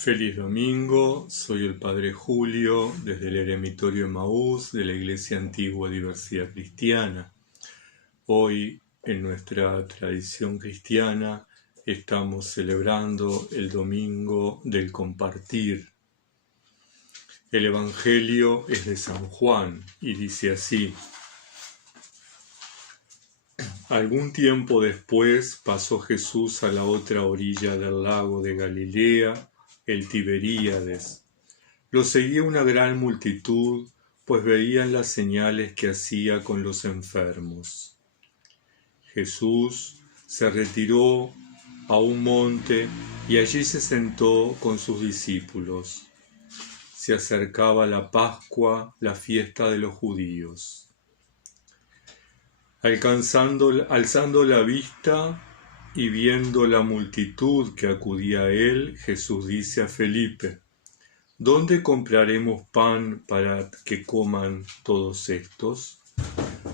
Feliz domingo, soy el Padre Julio desde el Eremitorio Emaús de la Iglesia Antigua Diversidad Cristiana. Hoy, en nuestra tradición cristiana, estamos celebrando el Domingo del Compartir. El Evangelio es de San Juan y dice así: Algún tiempo después pasó Jesús a la otra orilla del lago de Galilea, el Tiberíades. Lo seguía una gran multitud, pues veían las señales que hacía con los enfermos. Jesús se retiró a un monte y allí se sentó con sus discípulos. Se acercaba la Pascua, la fiesta de los judíos. Alzando la vista y viendo la multitud que acudía a él, Jesús dice a Felipe: ¿Dónde compraremos pan para que coman todos estos?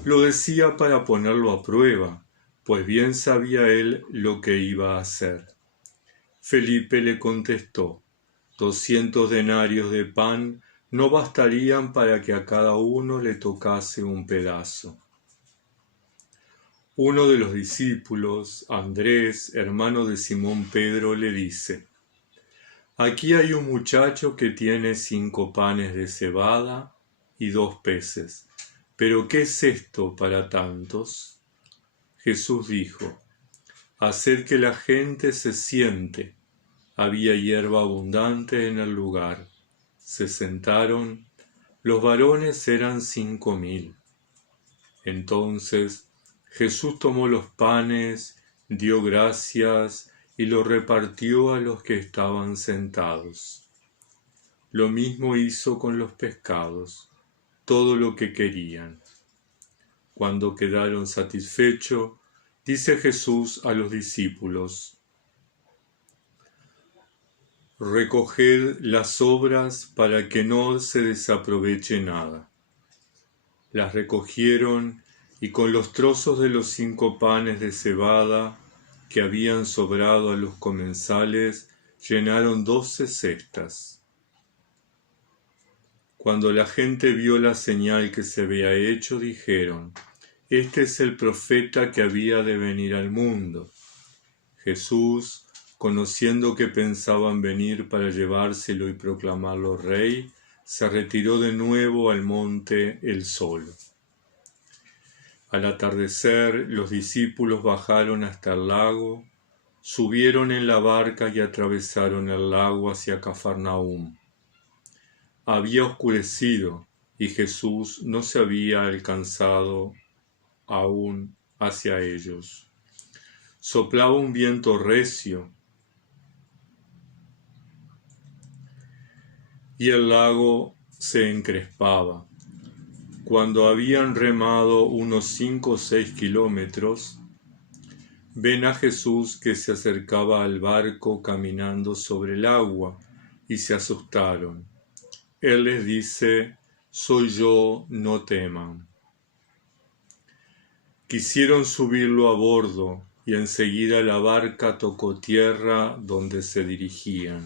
Lo decía para ponerlo a prueba, pues bien sabía él lo que iba a hacer. Felipe le contestó: 200 denarios de pan no bastarían para que a cada uno le tocase un pedazo. Uno de los discípulos, Andrés, hermano de Simón Pedro, le dice: Aquí hay un muchacho que tiene 5 panes de cebada y 2 peces. ¿Pero qué es esto para tantos? Jesús dijo: Haced que la gente se siente. Había hierba abundante en el lugar. Se sentaron. Los varones eran 5.000. Entonces Jesús tomó los panes, dio gracias y los repartió a los que estaban sentados. Lo mismo hizo con los pescados, todo lo que querían. Cuando quedaron satisfechos, dice Jesús a los discípulos: Recoged las sobras para que no se desaproveche nada. Las recogieron y con los trozos de los 5 panes de cebada que habían sobrado a los comensales, llenaron 12 cestas. Cuando la gente vio la señal que se había hecho, dijeron: Este es el profeta que había de venir al mundo. Jesús, conociendo que pensaban venir para llevárselo y proclamarlo rey, se retiró de nuevo al monte él solo. Al atardecer, los discípulos bajaron hasta el lago, subieron en la barca y atravesaron el lago hacia Cafarnaúm. Había oscurecido y Jesús no se había alcanzado aún hacia ellos. Soplaba un viento recio y el lago se encrespaba. Cuando habían remado unos 5 o 6 kilómetros, ven a Jesús que se acercaba al barco caminando sobre el agua y se asustaron. Él les dice: Soy yo, no teman. Quisieron subirlo a bordo y enseguida la barca tocó tierra donde se dirigían.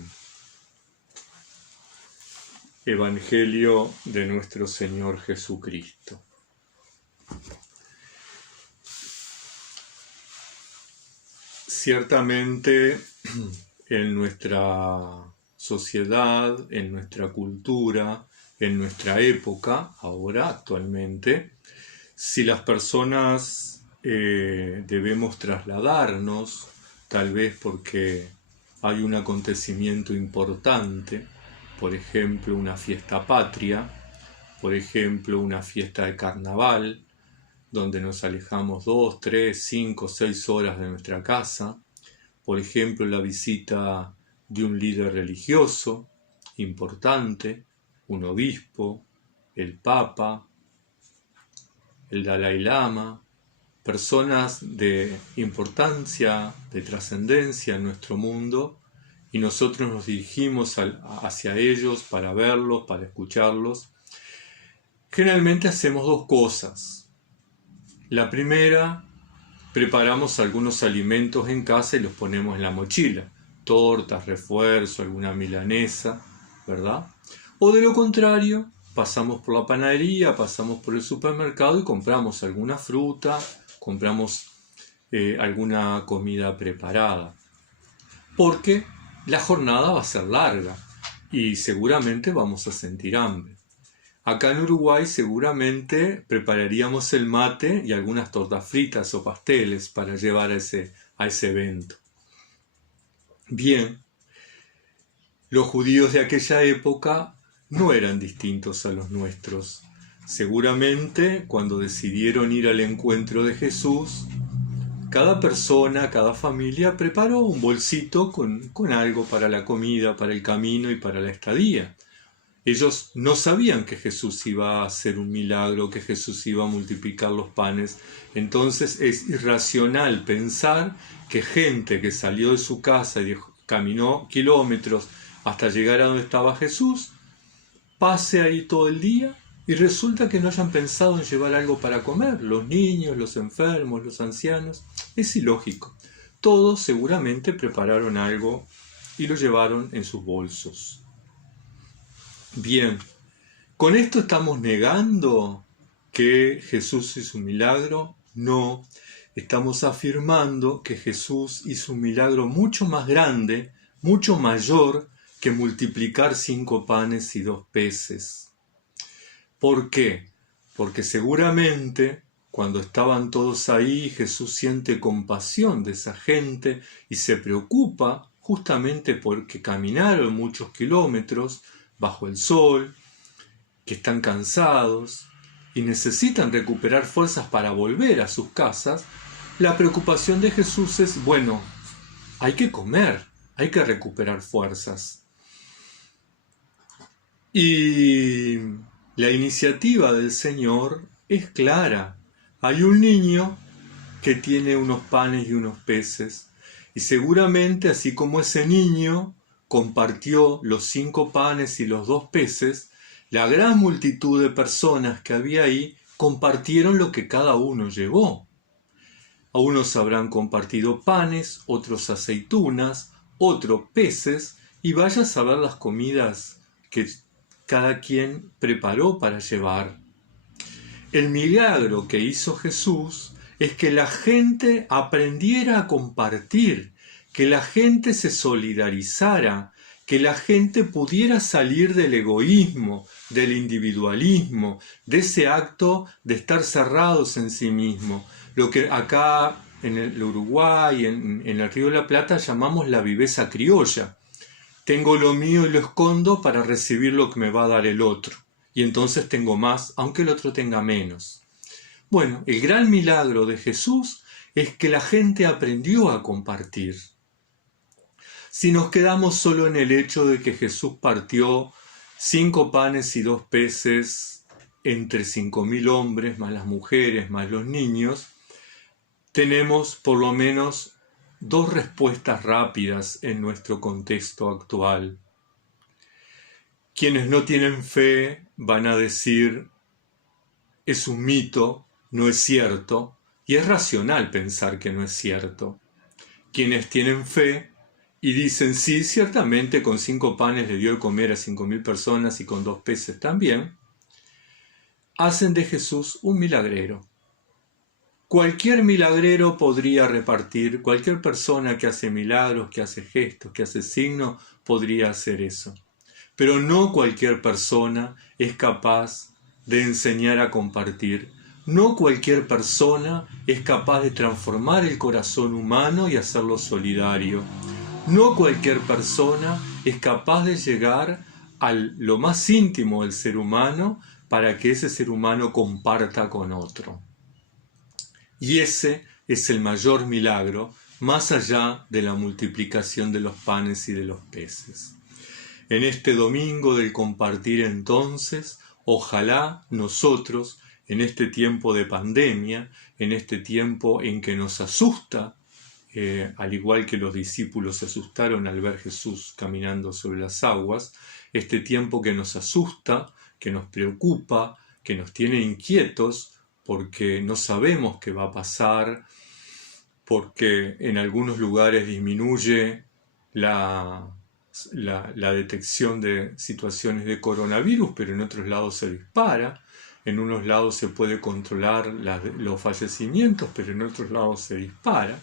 Evangelio de nuestro Señor Jesucristo. Ciertamente, en nuestra sociedad, en nuestra cultura, en nuestra época, ahora, actualmente, si las personas debemos trasladarnos, tal vez porque hay un acontecimiento importante, por ejemplo, una fiesta patria, por ejemplo, una fiesta de carnaval, donde nos alejamos 2, 3, 5, 6 horas de nuestra casa, por ejemplo, la visita de un líder religioso importante, un obispo, el Papa, el Dalai Lama, personas de importancia, de trascendencia en nuestro mundo, y nosotros nos dirigimos hacia ellos para verlos, para escucharlos. Generalmente hacemos 2 cosas. La primera, preparamos algunos alimentos en casa y los ponemos en la mochila. tortas, refuerzo, alguna milanesa, ¿verdad? O de lo contrario, pasamos por la panadería, pasamos por el supermercado y compramos alguna fruta, compramos alguna comida preparada. Porque la jornada va a ser larga y seguramente vamos a sentir hambre. Acá en Uruguay seguramente prepararíamos el mate y algunas tortas fritas o pasteles para llevar a ese evento. Bien, los judíos de aquella época no eran distintos a los nuestros. Seguramente cuando decidieron ir al encuentro de Jesús, cada persona, cada familia preparó un bolsito con algo para la comida, para el camino y para la estadía. Ellos no sabían que Jesús iba a hacer un milagro, que Jesús iba a multiplicar los panes. Entonces es irracional pensar que gente que salió de su casa y caminó kilómetros hasta llegar a donde estaba Jesús, pase ahí todo el día y resulta que no hayan pensado en llevar algo para comer. Los niños, los enfermos, los ancianos. Es ilógico. Todos seguramente prepararon algo y lo llevaron en sus bolsos. Bien, ¿con esto estamos negando que Jesús hizo un milagro? No, estamos afirmando que Jesús hizo un milagro mucho más grande, mucho mayor que multiplicar 5 panes y 2 peces. ¿Por qué? Porque seguramente cuando estaban todos ahí, Jesús siente compasión de esa gente y se preocupa justamente porque caminaron muchos kilómetros bajo el sol, que están cansados y necesitan recuperar fuerzas para volver a sus casas. La preocupación de Jesús es, bueno, hay que comer, hay que recuperar fuerzas. Y la iniciativa del Señor es clara. Hay un niño que tiene unos panes y unos peces, y seguramente así como ese niño compartió los 5 panes y los 2 peces, la gran multitud de personas que había ahí compartieron lo que cada uno llevó. A unos habrán compartido panes, otros aceitunas, otros peces, y vaya a saber las comidas que cada quien preparó para llevar. El milagro que hizo Jesús es que la gente aprendiera a compartir, que la gente se solidarizara, que la gente pudiera salir del egoísmo, del individualismo, de ese acto de estar cerrados en sí mismo, lo que acá en el Uruguay, en el Río de la Plata, llamamos la viveza criolla. Tengo lo mío y lo escondo para recibir lo que me va a dar el otro, y entonces tengo más, aunque el otro tenga menos. Bueno, el gran milagro de Jesús es que la gente aprendió a compartir. Si nos quedamos solo en el hecho de que Jesús partió 5 panes y 2 peces entre 5.000 hombres, más las mujeres, más los niños, tenemos por lo menos 2 respuestas rápidas en nuestro contexto actual. Quienes no tienen fe van a decir, es un mito, no es cierto, y es racional pensar que no es cierto. Quienes tienen fe y dicen, sí, ciertamente con 5 panes le dio de comer a 5.000 personas y con 2 peces también, hacen de Jesús un milagrero. Cualquier milagrero podría repartir, cualquier persona que hace milagros, que hace gestos, que hace signos, podría hacer eso. Pero no cualquier persona es capaz de enseñar a compartir. No cualquier persona es capaz de transformar el corazón humano y hacerlo solidario. No cualquier persona es capaz de llegar a lo más íntimo del ser humano para que ese ser humano comparta con otro. Y ese es el mayor milagro, más allá de la multiplicación de los panes y de los peces. En este domingo del compartir entonces, ojalá nosotros, en este tiempo de pandemia, en este tiempo en que nos asusta, al igual que los discípulos se asustaron al ver a Jesús caminando sobre las aguas, este tiempo que nos asusta, que nos preocupa, que nos tiene inquietos, porque no sabemos qué va a pasar, porque en algunos lugares disminuye la detección de situaciones de coronavirus, pero en otros lados se dispara. En unos lados se puede controlar los fallecimientos, pero en otros lados se dispara.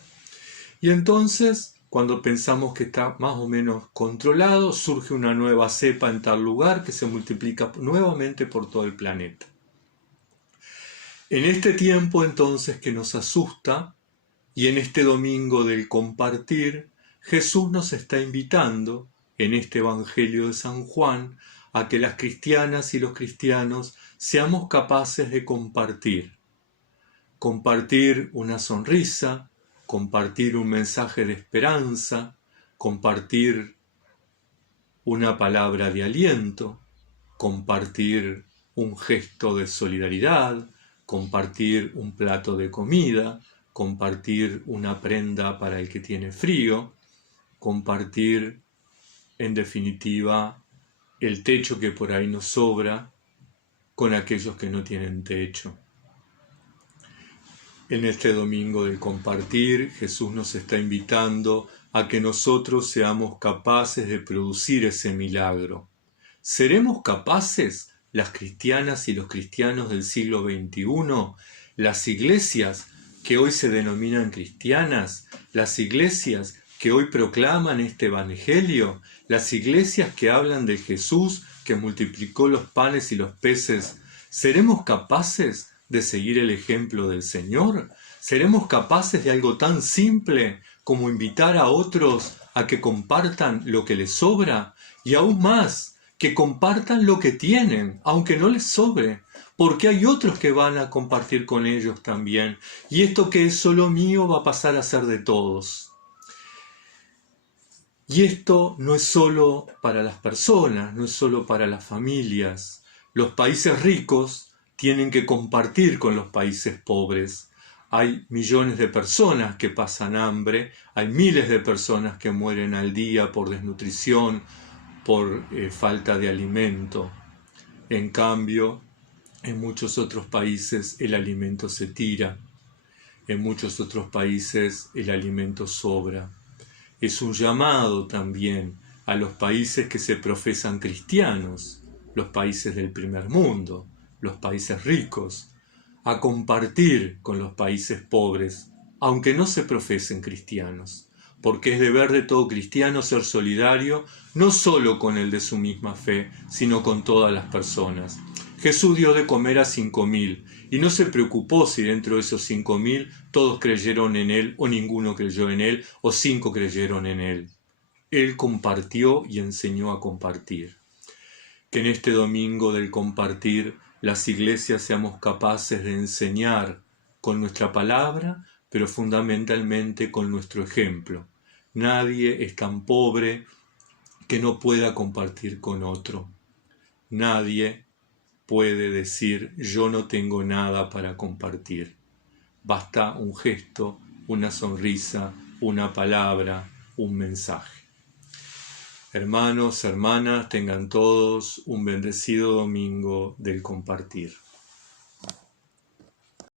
Y entonces, cuando pensamos que está más o menos controlado, surge una nueva cepa en tal lugar que se multiplica nuevamente por todo el planeta. En este tiempo entonces que nos asusta, y en este domingo del compartir, Jesús nos está invitando, en este Evangelio de San Juan, a que las cristianas y los cristianos seamos capaces de compartir. Compartir una sonrisa, compartir un mensaje de esperanza, compartir una palabra de aliento, compartir un gesto de solidaridad, compartir un plato de comida, compartir una prenda para el que tiene frío, compartir, en definitiva, el techo que por ahí nos sobra con aquellos que no tienen techo. En este domingo del compartir, Jesús nos está invitando a que nosotros seamos capaces de producir ese milagro. ¿Seremos capaces, las cristianas y los cristianos del siglo XXI, las iglesias que hoy se denominan cristianas, las iglesias que hoy proclaman este evangelio, las iglesias que hablan de Jesús que multiplicó los panes y los peces, ¿seremos capaces de seguir el ejemplo del Señor? ¿Seremos capaces de algo tan simple como invitar a otros a que compartan lo que les sobra? Y aún más, que compartan lo que tienen, aunque no les sobre, porque hay otros que van a compartir con ellos también. Y esto que es solo mío va a pasar a ser de todos. Y esto no es solo para las personas, no es solo para las familias. Los países ricos tienen que compartir con los países pobres. Hay millones de personas que pasan hambre, hay miles de personas que mueren al día por desnutrición, por falta de alimento. En cambio, en muchos otros países el alimento se tira, en muchos otros países el alimento sobra. Es un llamado también a los países que se profesan cristianos, los países del primer mundo, los países ricos, a compartir con los países pobres, aunque no se profesen cristianos, porque es deber de todo cristiano ser solidario, no solo con el de su misma fe, sino con todas las personas. Jesús dio de comer a 5.000 y no se preocupó si dentro de esos 5.000 todos creyeron en Él o ninguno creyó en Él o 5 creyeron en Él. Él compartió y enseñó a compartir. Que en este domingo del compartir las iglesias seamos capaces de enseñar con nuestra palabra, pero fundamentalmente con nuestro ejemplo. Nadie es tan pobre que no pueda compartir con otro. Nadie puede decir yo no tengo nada para compartir. Basta un gesto, una sonrisa, una palabra, un mensaje. Hermanos, hermanas, tengan todos un bendecido domingo del compartir.